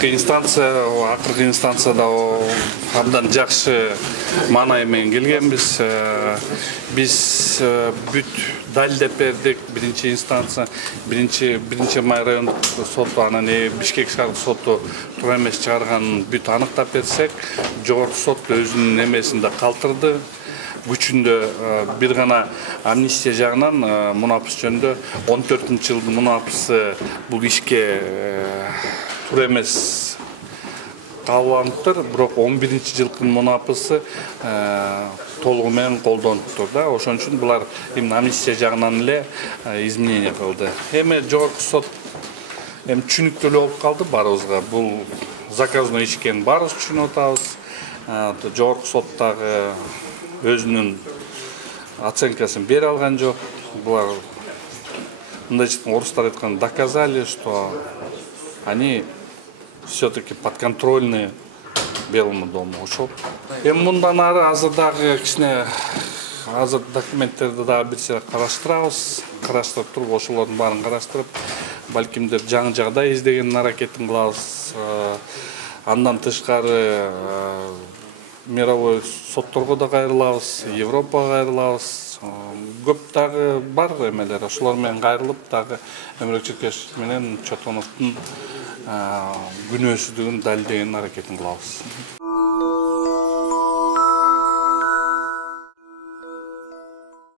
акыркы инстанцияда абдан жакшы маанай менен келгенбиз. Биз бүт далилдеп бердик. Биринчи инстанция, биринчи май райондук соту, анан Бишкек шаардык соту туура эмес чыгарганын бүт аныктап берсек, жогорку сот өзүнүн немесинде калтырды. Күчүндө бир гана амнистия жагынан мунапыс жөнүндө 14-жылдын мунапысы бул ишке туура эмес кабылганыптыр, бирок 11-жылкын мунапысы толугу менен колдонуптур да. Ошон үчүн булар именно амнистия жагынан эле изменение кылды. Эми жогорку сот түшүнүктүү болуп калды баарыбызга. Бул заказной иш экенин баарыбыз түшүнүп атабыз. Жогорку сот дагы өзүнүн оценкасын бере алган жок. Булар мындайча орустар айткан доказали, что они все-таки подконтрольны Белому дому. Ошол. Эми мындан ары азыр дагы кичине азыр документтерди дагы бир караштырабыз. Караштырып туруп, ошолордун баарын караштырып, балкимдер жаңы жагдай издегенин аракетин кылабыз. Андан тышкары мировой сотторго да кайрылабыз, Европага кайрылабыз. Көп дагы бар эмелер, ошолор менен кайрылып дагы Эмирбек Черкешев менен Чотоновдун күнөөсүздүгүн далилдегенин аракетин кылабыз.